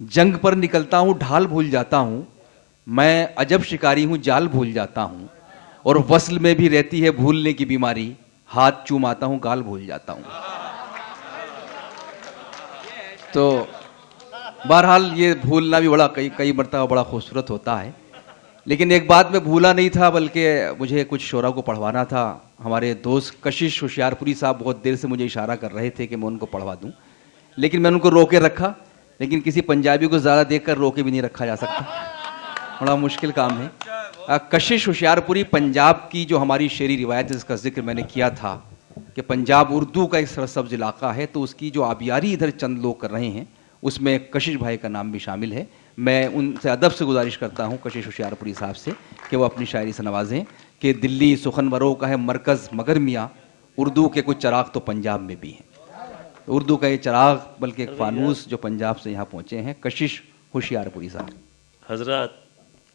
जंग पर निकलता हूँ ढाल भूल जाता हूँ, मैं अजब शिकारी हूँ जाल भूल जाता हूँ, और वस्ल में भी रहती है भूलने की बीमारी, हाथ चूमाता हूँ गाल भूल जाता हूँ। तो बहरहाल ये भूलना भी बड़ा कई मरतबा बड़ा खूबसूरत होता है। लेकिन एक बात मैं भूला नहीं था, बल्कि मुझे कुछ शोरा को पढ़वाना था। हमारे दोस्त कशिश होशियारपुरी साहब बहुत देर से मुझे इशारा कर रहे थे कि मैं उनको पढ़वा दूं, लेकिन मैंने उनको रोके रखा। लेकिन किसी पंजाबी को ज़्यादा देखकर रोके भी नहीं रखा जा सकता, बड़ा मुश्किल काम है। कशिश होशियारपुरी पंजाब की जो हमारी शेरी रिवायत जिसका जिक्र मैंने किया था कि पंजाब उर्दू का एक सरसब्ज इलाका है, तो उसकी जो आबियारी इधर चंद लोग कर रहे हैं उसमें कशिश भाई का नाम भी शामिल है। मैं उनसे अदब से गुजारिश करता हूँ कशिश होशियारपुरी साहब से कि वो अपनी शायरी से नवाजें कि दिल्ली सुखनवरों का है मरकज़ मगर मियाँ, उर्दू के कुछ चराग तो पंजाब में भी हैं। उर्दू का ये चराग बल्कि एक फानूस जो पंजाब से यहाँ पहुँचे हैं, कशिश होशियारपुरी साहब। हजरत,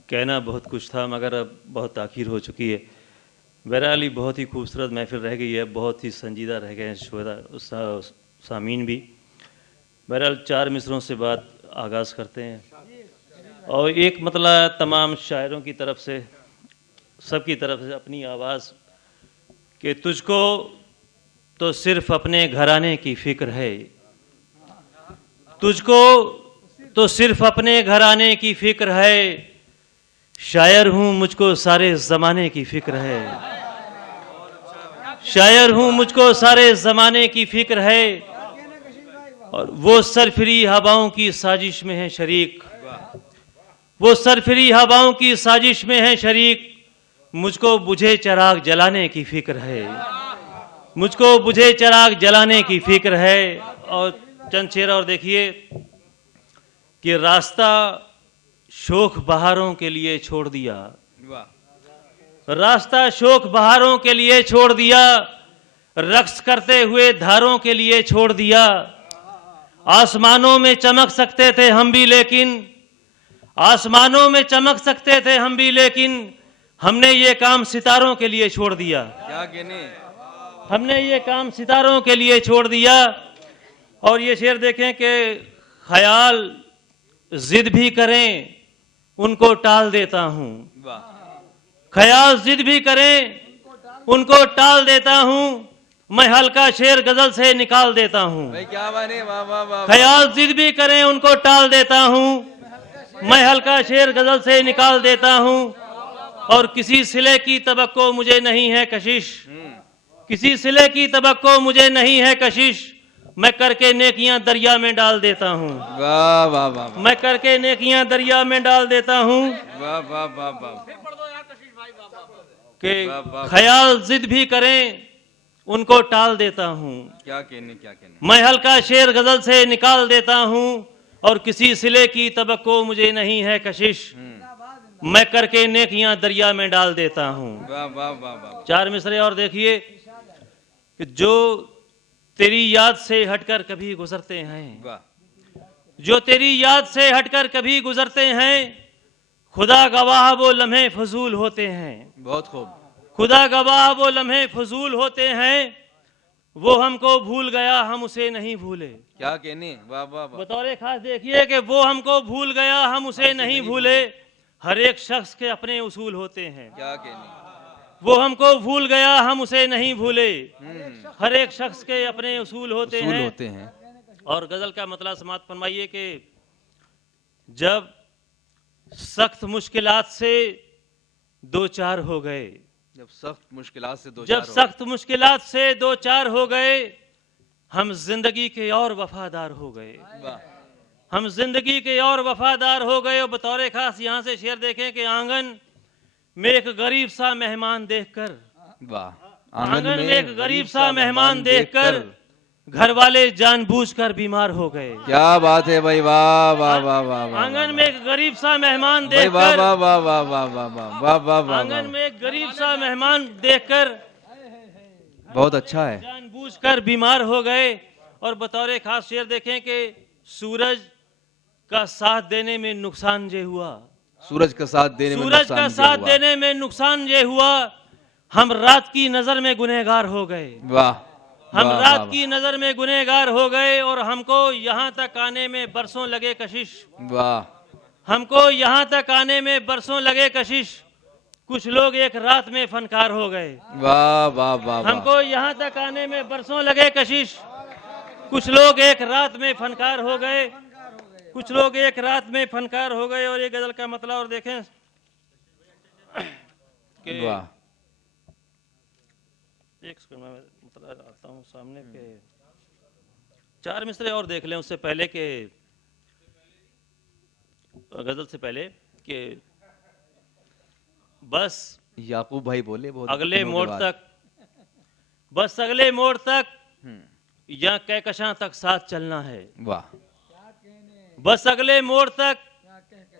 कहना बहुत कुछ था मगर अब बहुत आखिर हो चुकी है। बहरहाल बहुत ही खूबसूरत महफिल रह गई है, बहुत ही संजीदा रह गए हैं सामीन भी। बहरहाल 4 मिसरों से बात आगाज़ करते हैं, और एक मतलब तमाम शायरों की तरफ से, सबकी तरफ से अपनी आवाज़ कि तुझको तो सिर्फ अपने घराने की फ़िक्र है, तुझको तो सिर्फ अपने घराने की फ़िक्र है, शायर हूँ मुझको सारे ज़माने की फ़िक्र है, शायर हूँ मुझको सारे ज़माने की फ़िक्र है, और वो सरफरी हवाओं की साजिश में है शरीक, वो सरफरी हवाओं की साजिश में है शरीक, मुझको बुझे चिराग जलाने की फ़िक्र है, मुझको बुझे चिराग जलाने की फ़िक्र है। और चंद शेर और देखिए कि रास्ता शोख बहारों के लिए छोड़ दिया, रास्ता शोख बहारों के लिए छोड़ दिया, रक्स करते हुए धारों के लिए छोड़ दिया, आसमानों में चमक सकते थे हम भी लेकिन, आसमानों में चमक सकते थे हम भी लेकिन, हमने ये काम सितारों के लिए छोड़ दिया, क्या कहने, हमने ये काम सितारों के लिए छोड़ दिया। और ये शेर देखें कि ख्याल जिद भी करें उनको टाल देता हूँ, ख्याल जिद भी करें उनको टाल देता हूँ, मैं हल्का शेर गजल से निकाल देता हूँ, क्या माने, वाह वाह वाह। ख्याल जिद भी करें उनको टाल देता हूँ, मैं हल्का शेर गजल से निकाल देता हूँ, और किसी सिले की तवक्को मुझे नहीं है कशिश, किसी सिले की तवक्को मुझे नहीं है कशिश, मैं करके नेकियां दरिया में डाल देता हूँ, वाह वाह वाह, मैं करके नेकियां दरिया में डाल देता हूँ, वाह वाह वाह वाह, कि ख्याल जिद भी करें उनको टाल देता हूँ, क्या कहने, क्या कहने, मैं हल्का शेर गजल से निकाल देता हूँ, और किसी सिले की तवक्को मुझे नहीं है कशिश, मैं करके नेकियां दरिया में डाल देता हूँ। वाह वाह वाह वाह। 4 मिसरे और देखिए कि जो तेरी याद से हटकर कभी गुजरते हैं, जो तेरी याद से हटकर कभी गुजरते हैं, खुदा गवाह वो लम्हे फजूल होते हैं, बहुत खूब, खुदा गवाह वो लम्हे फजूल होते हैं, वो हमको भूल गया हम उसे नहीं भूले, क्या कहने, वाह वाह वाह। बतौर खास देखिए कि वो हमको भूल गया हम उसे नहीं भूले, हर एक शख्स के अपने उसूल होते हैं, क्या कहने, वो हमको भूल गया हम उसे नहीं भूले, हर एक शख्स के अपने उसूल होते हैं। और गजल का मतलब समाप्त फरमाइए कि जब सख्त मुश्किलात से 2-4 हो गए, जब सख्त मुश्किलात से दो जब सख्त मुश्किलात से 2-4 हो गए, हम जिंदगी के और वफादार हो गए, हम जिंदगी के और वफादार हो गए। और बतौर खास यहाँ से शेर देखें कि आंगन में एक गरीब सा मेहमान देखकर, आंगन में एक गरीब सा मेहमान देखकर, घर वाले जानबूझकर बीमार हो गए, क्या बात है भाई, वाह वाह वाह वाह। आंगन में एक गरीब सा मेहमान देखकर, वाह वाह वाह वाह वाह वाह वाह वाह वाह, आंगन में एक गरीब सा मेहमान देखकर बहुत अच्छा है, जानबूझकर बीमार हो गए। और बतौर खास शेर देखें कि सूरज का साथ देने में नुकसान ये हुआ, सूरज का साथ देने में सूरज का साथ देने में नुकसान ये हुआ, हम रात की नजर में गुनहगार हो गए, वाह, हम वाह, रात वाह, की नजर में गुनहगार हो गए और हमको यहाँ तक आने में बरसों लगे कशिश। वाह, हमको यहाँ तक आने में बरसों लगे कशिश। कुछ लोग एक रात में फनकार हो गए। वाह, वाह, वाह, वाह, हमको यहाँ तक आने में बरसों लगे कशिश। कुछ लोग एक रात में फनकार हो गए। कुछ लोग एक रात में फनकार हो गए। और ये गजल का मतलब और देखें कि वाह, एक सेकंड में मतलब आता हूँ सामने के चार मिसरे और देख लें उससे पहले के गजल से पहले कि बस याकूब भाई बोले बहुत अगले दिनों के मोड़ बाद। तक, बस अगले मोड़ तक या कहकशां तक साथ चलना है। वाह, बस अगले मोड़ तक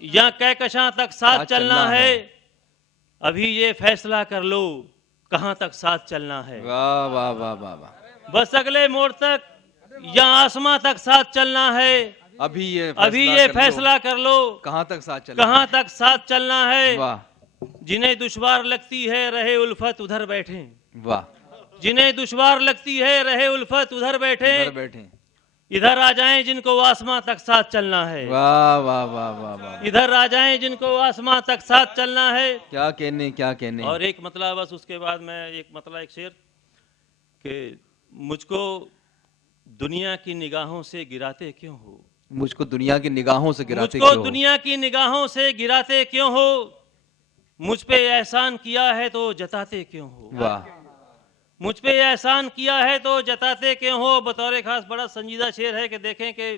या कहकशां तक साथ चलना है। अभी ये फैसला कर लो कहां तक साथ चलना है। वाह, वाह, वाह, वाह, वाह, बस अगले मोड़ तक या आसमां तक साथ चलना है। अभी ये फैसला कर लो कहाँ तक साथ चलना कहां तक साथ चलना है। वाह, जिन्हें दुश्वार लगती है रहे उल्फत उधर बैठे। वाह, जिन्हें दुश्वार लगती है रहे उल्फत उधर बैठे। इधर बैठे। इधर आ जाएं जिनको आसमां तक साथ चलना है। वाह, वाह, वाह, वाह, वाह, इधर आ जाएं जिनको आसमां तक साथ चलना है। क्या कहने, क्या कहने। और एक मतलब बस उसके बाद मैं एक शेर कि मुझको दुनिया की निगाहों से गिराते क्यों हो। मुझको दुनिया की निगाहों से गिराते मुझको क्यों हो? दुनिया की निगाहों से गिराते क्यों हो। मुझ पे एहसान किया है तो जताते क्यों हो। वाह, मुझ पे एहसान किया है तो जताते क्यों हो। बतौर खास बड़ा संजीदा शेर है कि देखें कि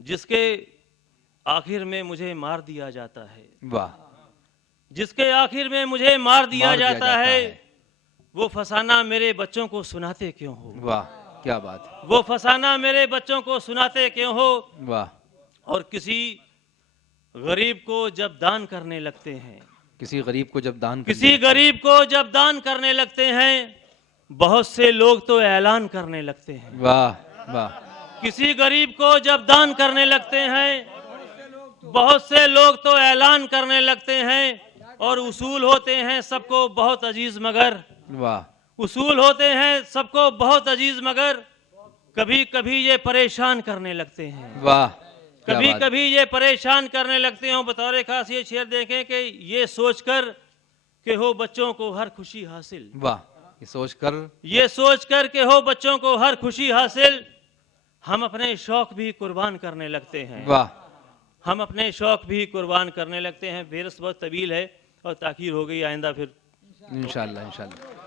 जिसके आखिर में मुझे मार दिया जाता है। वाह, जिसके आखिर में मुझे मार दिया जाता है। वो फसाना मेरे बच्चों को सुनाते क्यों हो। वाह, क्या बात है। वो फसाना मेरे बच्चों को सुनाते क्यों हो। वाह, और किसी गरीब को जब दान करने लगते हैं, किसी गरीब को जब दान किसी गरीब को जब दान करने लगते हैं, बहुत से लोग तो ऐलान करने लगते हैं। वाह, वाह, किसी गरीब को जब दान करने लगते हैं, बहुत से लोग तो ऐलान करने लगते हैं। और उसूल होते हैं सबको बहुत अजीज मगर, वाह, उसूल होते हैं सबको बहुत अजीज मगर कभी कभी ये परेशान करने लगते हैं। वाह, क्या कभी बात। कभी ये परेशान करने लगते हैं। बतौर खास ये शेर देखें कि ये सोचकर कि हो बच्चों को हर खुशी हासिल। वाह, ये सोचकर कि हो बच्चों को हर खुशी हासिल, हम अपने शौक भी कुर्बान करने लगते हैं। वाह, हम अपने शौक भी कुर्बान करने लगते हैं। फेहरिस्त बहुत तवील है और ताखीर हो गई, आइंदा फिर इंशाल्लाह, इंशाल्लाह।